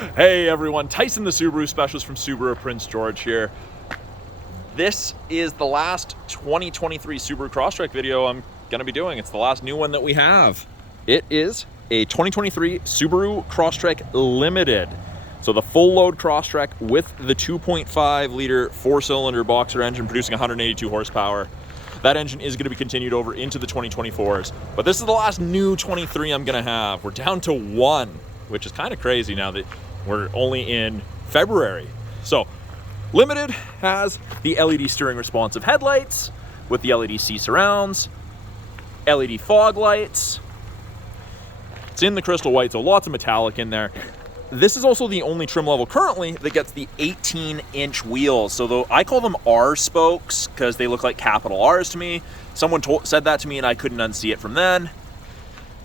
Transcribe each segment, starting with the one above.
Hey everyone, Tyson the Subaru specialist from Subaru Prince George here. This is the last 2023 Subaru Crosstrek video I'm gonna be doing. It's the last new one that we have. It is a 2023 Subaru Crosstrek Limited. So the full load Crosstrek with the 2.5 liter 4-cylinder boxer engine producing 182 horsepower. That engine is gonna be continued over into the 2024s, but this is the last new 23 I'm gonna have. We're down to one, which is kind of crazy now that we're only in February. So Limited has the LED steering responsive headlights with the LED C surrounds, LED fog lights. It's in the crystal white, so lots of metallic in there. This is also the only trim level currently that gets the 18-inch wheels. So though I call them R spokes because they look like capital R's to me. Someone said that to me and I couldn't unsee it from then.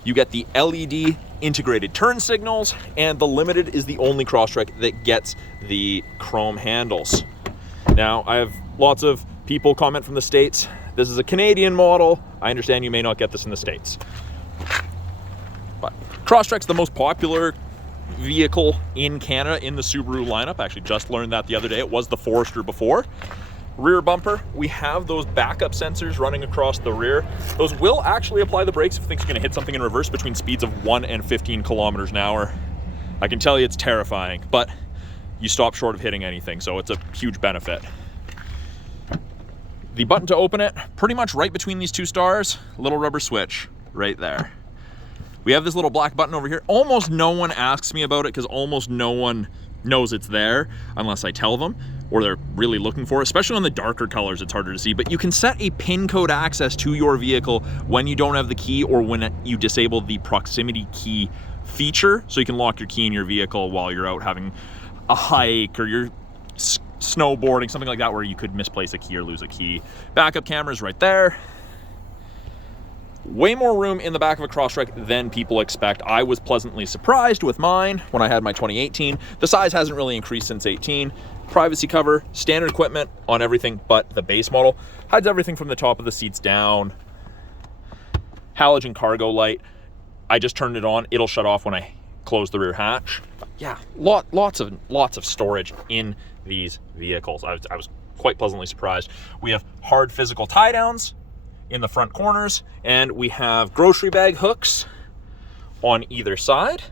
You get the LED integrated turn signals, and the Limited is the only Crosstrek that gets the chrome handles. Now, I have lots of people comment from the States. This is a Canadian model. I understand you may not get this in the States. But Crosstrek's the most popular vehicle in Canada in the Subaru lineup. I actually just learned that the other day. It was the Forester before. Rear bumper, we have those backup sensors running across the rear. Those will actually apply the brakes if you think you're gonna hit something in reverse between speeds of 1 and 15 kilometers an hour. I can tell you it's terrifying, but you stop short of hitting anything, so it's a huge benefit. The button to open it, pretty much right between these two stars, little rubber switch right there. We have this little black button over here. Almost no one asks me about it because almost no one knows it's there unless I tell them, or they're really looking for it. Especially on the darker colors, it's harder to see, but you can set a PIN code access to your vehicle when you don't have the key or when you disable the proximity key feature, so you can lock your key in your vehicle while you're out having a hike or you're snowboarding, something like that, where you could misplace a key or lose a key. Backup camera's right there. Way more room in the back of a Crosstrek than people expect. I was pleasantly surprised with mine when I had my 2018. The size hasn't really increased since 18. Privacy cover, standard equipment on everything but the base model. Hides everything from the top of the seats down. Halogen cargo light. I just turned it on. It'll shut off when I close the rear hatch. But yeah, lots of storage in these vehicles. I was quite pleasantly surprised. We have hard physical tie downs in the front corners, and we have grocery bag hooks on either side,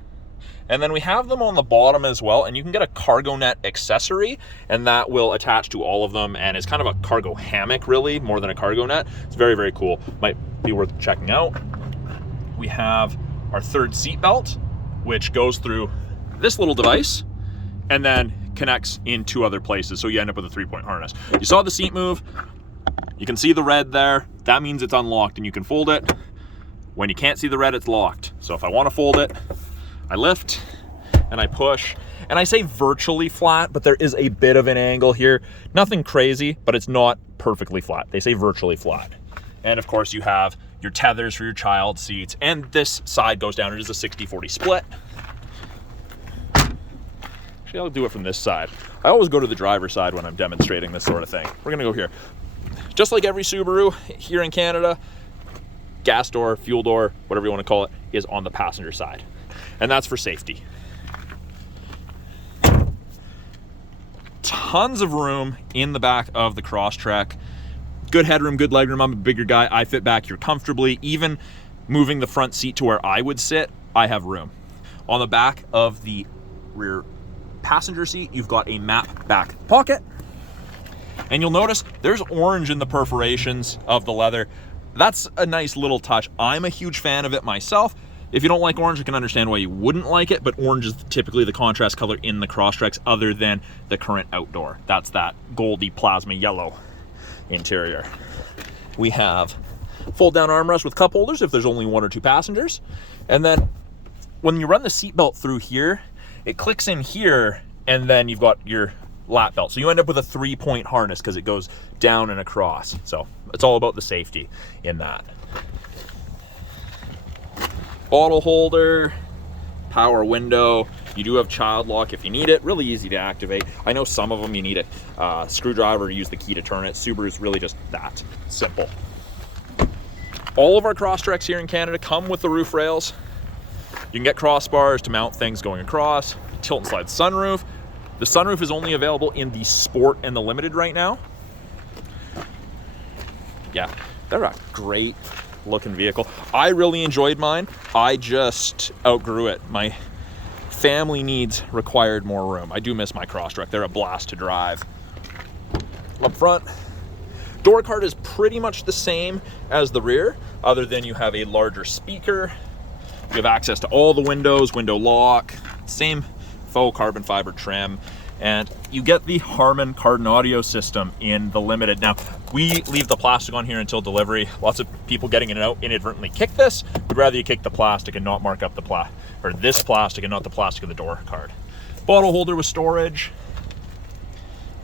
and then we have them on the bottom as well, and you can get a cargo net accessory, and that will attach to all of them, and it's kind of a cargo hammock really more than a cargo net. It's very, very cool. Might be worth checking out. We have our third seat belt, which goes through this little device and then connects in two other places, so you end up with a 3-point harness. You saw the seat move. You can see the red there. That means it's unlocked and you can fold it. When you can't see the red, it's locked. So if I want to fold it, I lift and I push. And I say virtually flat, but there is a bit of an angle here. Nothing crazy, but it's not perfectly flat. They say virtually flat. And of course you have your tethers for your child seats. And this side goes down. It is a 60-40 split. Actually, I'll do it from this side. I always go to the driver's side when I'm demonstrating this sort of thing. We're gonna go here. Just like every Subaru here in Canada, gas door, fuel door, whatever you want to call it, is on the passenger side. And that's for safety. Tons of room in the back of the Crosstrek. Good headroom, good legroom. I'm a bigger guy. I fit back here comfortably. Even moving the front seat to where I would sit, I have room. On the back of the rear passenger seat, you've got a map back pocket. And you'll notice there's orange in the perforations of the leather. That's a nice little touch. I'm a huge fan of it myself. If you don't like orange, I can understand why you wouldn't like it, but orange is typically the contrast color in the Crosstreks other than the current outdoor. That's that goldy plasma yellow interior. We have fold down armrest with cup holders if there's only 1 or 2 passengers. And then when you run the seatbelt through here, it clicks in here, and then you've got your lap belt. So you end up with a 3-point harness because it goes down and across. So it's all about the safety in that. Bottle holder, power window. You do have child lock if you need it. Really easy to activate. I know some of them you need a screwdriver to use the key to turn it. Subaru's really just that simple. All of our Crosstreks here in Canada come with the roof rails. You can get crossbars to mount things going across. tilt and slide sunroof. The sunroof is only available in the Sport and the Limited right now. Yeah, they're a great looking vehicle. I really enjoyed mine. I just outgrew it. My family needs required more room. I do miss my Crosstrek. They're a blast to drive. Up front, door card is pretty much the same as the rear, other than you have a larger speaker. You have access to all the windows, window lock, same faux carbon fiber trim, and you get the Harman Kardon audio system in the Limited. Now, we leave the plastic on here until delivery. Lots of people getting in and out inadvertently kick this. We'd rather you kick the plastic and not mark up the this plastic and not the plastic of the door card. Bottle holder with storage.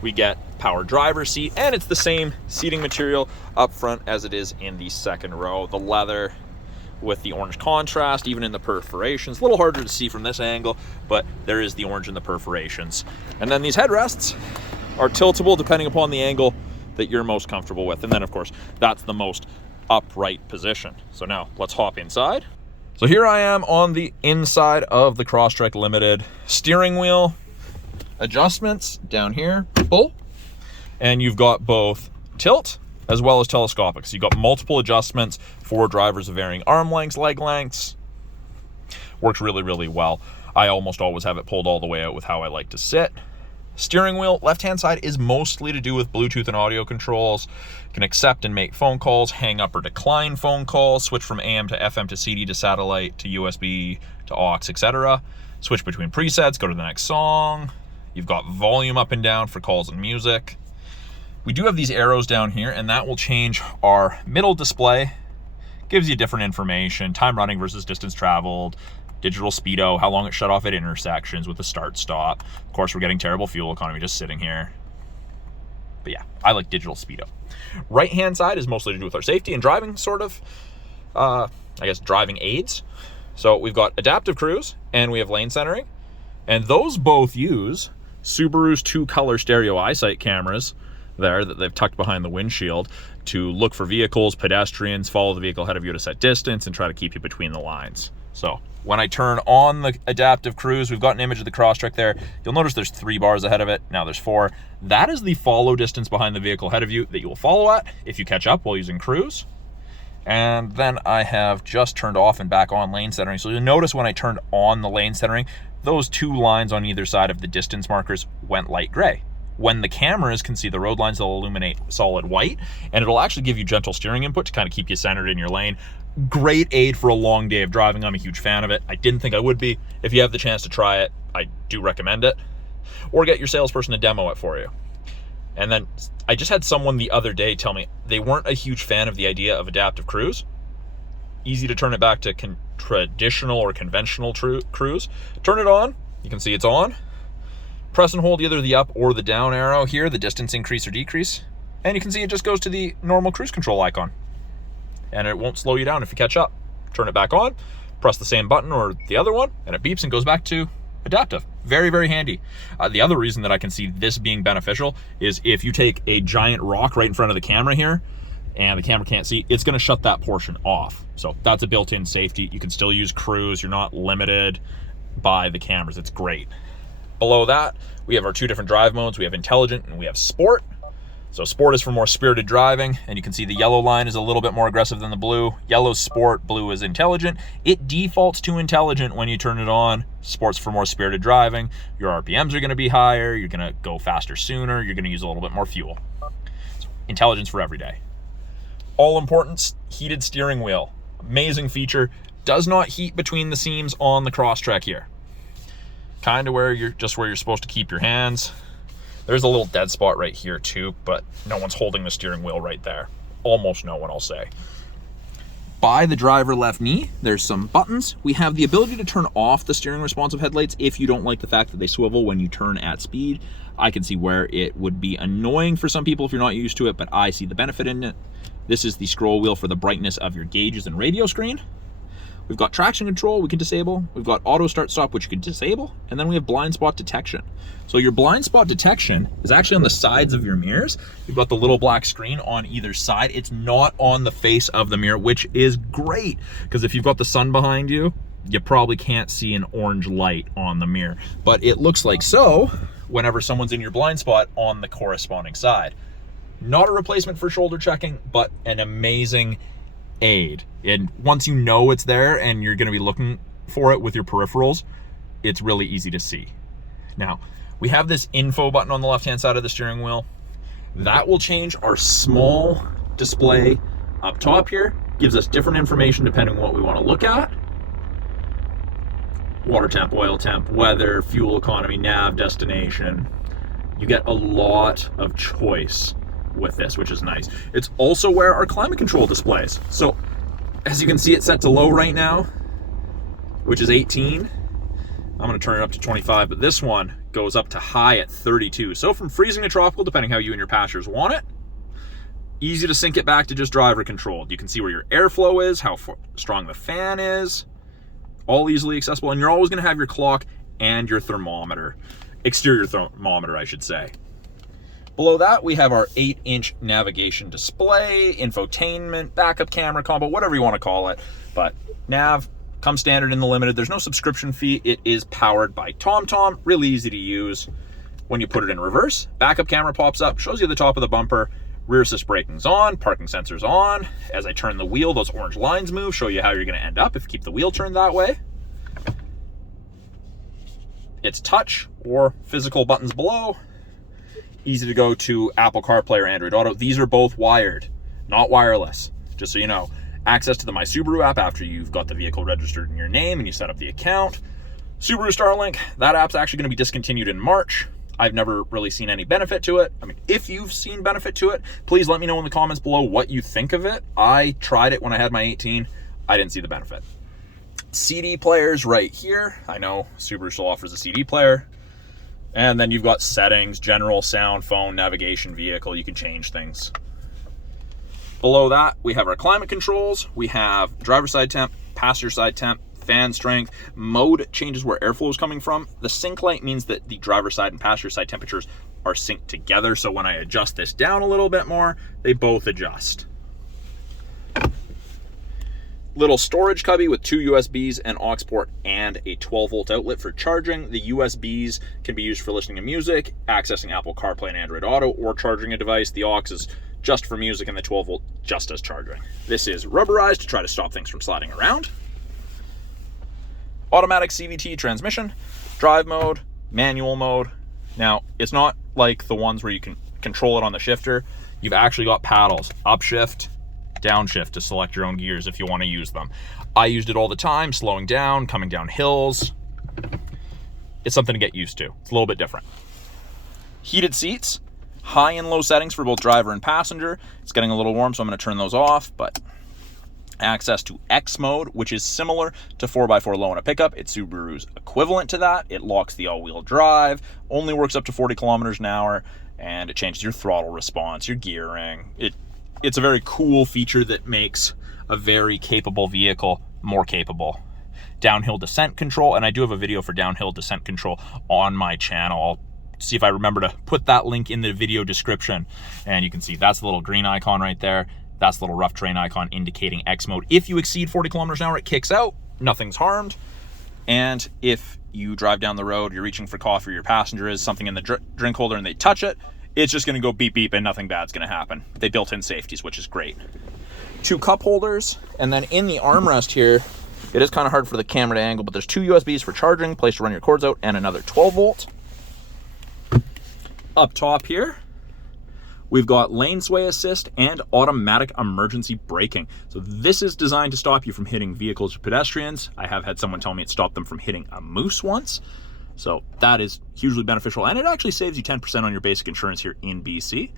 We get power driver seat, and it's the same seating material up front as it is in the second row. The leather with the orange contrast, even in the perforations. A little harder to see from this angle, but there is the orange in the perforations. And then these headrests are tiltable depending upon the angle that you're most comfortable with. And then, of course, that's the most upright position. So now let's hop inside. So here I am on the inside of the Crosstrek Limited. Steering wheel adjustments down here, pull, and you've got both tilt as well as telescopic. So you've got multiple adjustments for drivers of varying arm lengths, leg lengths. Works really, really well. I almost always have it pulled all the way out with how I like to sit. Steering wheel, left-hand side, is mostly to do with Bluetooth and audio controls. You can accept and make phone calls, hang up or decline phone calls, switch from AM to FM to CD to satellite to USB to aux, etc. Switch between presets, go to the next song. You've got volume up and down for calls and music. We do have these arrows down here, and that will change our middle display. Gives you different information, time running versus distance traveled, digital speedo, how long it shut off at intersections with the start stop. Of course, we're getting terrible fuel economy just sitting here. But yeah, I like digital speedo. Right hand side is mostly to do with our safety and driving sort of, I guess, driving aids. So we've got adaptive cruise and we have lane centering. And those both use Subaru's 2-color stereo eyesight cameras there that they've tucked behind the windshield to look for vehicles, pedestrians, follow the vehicle ahead of you to set distance and try to keep you between the lines. So when I turn on the adaptive cruise, we've got an image of the Crosstrek there. You'll notice there's 3 bars ahead of it. Now there's 4. That is the follow distance behind the vehicle ahead of you that you will follow at if you catch up while using cruise. And then I have just turned off and back on lane centering. So you'll notice when I turned on the lane centering, those 2 lines on either side of the distance markers went light gray. When the cameras can see the road lines, they'll illuminate solid white, and it'll actually give you gentle steering input to kind of keep you centered in your lane. Great aid for a long day of driving. I'm a huge fan of it. I didn't think I would be. If you have the chance to try it, I do recommend it. Or get your salesperson to demo it for you. And then I just had someone the other day tell me they weren't a huge fan of the idea of adaptive cruise. Easy to turn it back to traditional or conventional cruise. Turn it on. You can see it's on. Press and hold either the up or the down arrow here, the distance increase or decrease. And you can see it just goes to the normal cruise control icon. And it won't slow you down if you catch up. Turn it back on, press the same button or the other one, and it beeps and goes back to adaptive. Very, very handy. The other reason that I can see this being beneficial is if you take a giant rock right in front of the camera here, and the camera can't see, it's gonna shut that portion off. So that's a built-in safety. You can still use cruise. You're not limited by the cameras. It's great. Below that, we have our 2 different drive modes. We have intelligent and we have sport. So sport is for more spirited driving, and you can see the yellow line is a little bit more aggressive than the blue. Yellow's sport, blue is intelligent. It defaults to intelligent when you turn it on. Sport's for more spirited driving. Your RPMs are gonna be higher, you're gonna go faster sooner, you're gonna use a little bit more fuel. So intelligence for every day. All important heated steering wheel. Amazing feature. Does not heat between the seams on the Crosstrek here. Kind of where you're supposed to keep your hands. There's a little dead spot right here too, but no one's holding the steering wheel right there. Almost no one, I'll say. By the driver left knee, there's some buttons. We have the ability to turn off the steering responsive headlights if you don't like the fact that they swivel when you turn at speed. I can see where it would be annoying for some people if you're not used to it, but I see the benefit in it. This is the scroll wheel for the brightness of your gauges and radio screen. We've got traction control we can disable. We've got auto start stop, which you can disable. And then we have blind spot detection. So your blind spot detection is actually on the sides of your mirrors. You've got the little black screen on either side. It's not on the face of the mirror, which is great, because if you've got the sun behind you, You probably can't see an orange light on the mirror, but it looks like so whenever someone's in your blind spot on the corresponding side. Not a replacement for shoulder checking, but an amazing aid. And once you know it's there and you're going to be looking for it with your peripherals, it's really easy to see. Now, we have this info button on the left-hand side of the steering wheel. That will change our small display up top here. Gives us different information depending on what we want to look at. Water temp, oil temp, weather, fuel economy, nav, destination. You get a lot of choice with this, which is nice. It's also where our climate control displays. So as you can see, it's set to low right now, which is 18. I'm going to turn it up to 25, but this one goes up to high at 32. So from freezing to tropical, depending how you and your passengers want it. Easy to sync it back to just driver controlled. You can see where your airflow is, how strong the fan is, all easily accessible. And you're always going to have your clock and your thermometer, exterior thermometer, I should say. Below that, we have our 8-inch navigation display, infotainment, backup camera combo, whatever you want to call it. But nav comes standard in the Limited. There's no subscription fee. It is powered by TomTom, really easy to use. When you put it in reverse, backup camera pops up, shows you the top of the bumper, rear assist braking's on, parking sensor's on. As I turn the wheel, those orange lines move, show you how you're going to end up if you keep the wheel turned that way. It's touch or physical buttons below. Easy to go to Apple CarPlay or Android Auto. These are both wired, not wireless, just so you know. Access to the My Subaru app after you've got the vehicle registered in your name and you set up the account. Subaru Starlink, that app's actually going to be discontinued in March. I've never really seen any benefit to it. I mean, if you've seen benefit to it, please let me know in the comments below what you think of it. I tried it when I had my 18. I didn't see the benefit. CD players right here. I know Subaru still offers a CD player. And then you've got settings, general, sound, phone, navigation, vehicle. You can change things. Below that, we have our climate controls. We have driver's side temp, passenger side temp, fan strength. Mode changes where airflow is coming from. The sync light means that the driver's side and passenger side temperatures are synced together. So when I adjust this down a little bit more, they both adjust. Little storage cubby with 2 USBs, an aux port, and a 12-volt outlet for charging. The USBs can be used for listening to music, accessing Apple CarPlay and Android Auto, or charging a device. The aux is just for music, and the 12-volt just as charging. This is rubberized to try to stop things from sliding around. Automatic CVT transmission, drive mode, manual mode. Now, it's not like the ones where you can control it on the shifter. You've actually got paddles, upshift, downshift to select your own gears if you want to use them. I used it all the time, slowing down, coming down hills. It's something to get used to. It's a little bit different. Heated seats, high and low settings for both driver and passenger. It's getting a little warm, so I'm going to turn those off, but access to X mode, which is similar to 4x4 low in a pickup. It's Subaru's equivalent to that. It locks the all-wheel drive, only works up to 40 kilometers an hour, and it changes your throttle response, your gearing. It's a very cool feature that makes a very capable vehicle more capable. Downhill descent control, and I do have a video for downhill descent control on my channel. I'll see if I remember to put that link in the video description. And you can see that's the little green icon right there. That's the little rough terrain icon indicating X mode. If you exceed 40 kilometers an hour, it kicks out. Nothing's harmed. And if you drive down the road, you're reaching for coffee, your passenger is something in the drink holder and they touch it, it's just going to go beep beep and nothing bad's going to happen. They built in safeties, which is great. 2 cup holders, and then in the armrest here, it is kind of hard for the camera to angle, but there's 2 USBs for charging, place to run your cords out, and another 12 volt. Up top here, we've got lane sway assist and automatic emergency braking. So this is designed to stop you from hitting vehicles or pedestrians. I have had someone tell me it stopped them from hitting a moose once. So that is hugely beneficial, and it actually saves you 10% on your basic insurance here in BC.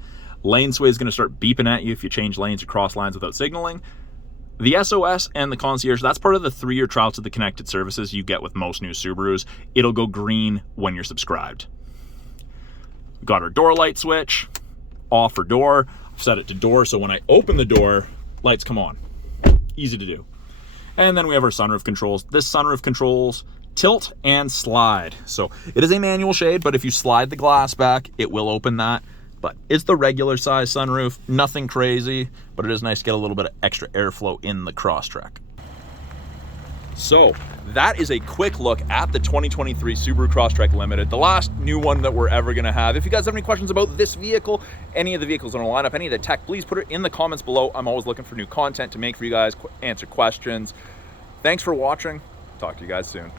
Lane sway is going to start beeping at you if you change lanes or cross lines without signaling. The SOS and the concierge, that's part of the 3-year trial to the connected services you get with most new Subarus. It'll go green when you're subscribed. We've got our door light switch, off or door. I've set it to door, so when I open the door, lights come on. Easy to do. And then we have our sunroof controls. This sunroof controls tilt and slide. So it is a manual shade, but if you slide the glass back, it will open that. But it's the regular size sunroof, nothing crazy, but it is nice to get a little bit of extra airflow in the Crosstrek. So that is a quick look at the 2023 Subaru Crosstrek Limited, the last new one that we're ever gonna have. If you guys have any questions about this vehicle, any of the vehicles on the lineup, any of the tech, please put it in the comments below. I'm always looking for new content to make for you guys, answer questions. Thanks for watching. Talk to you guys soon.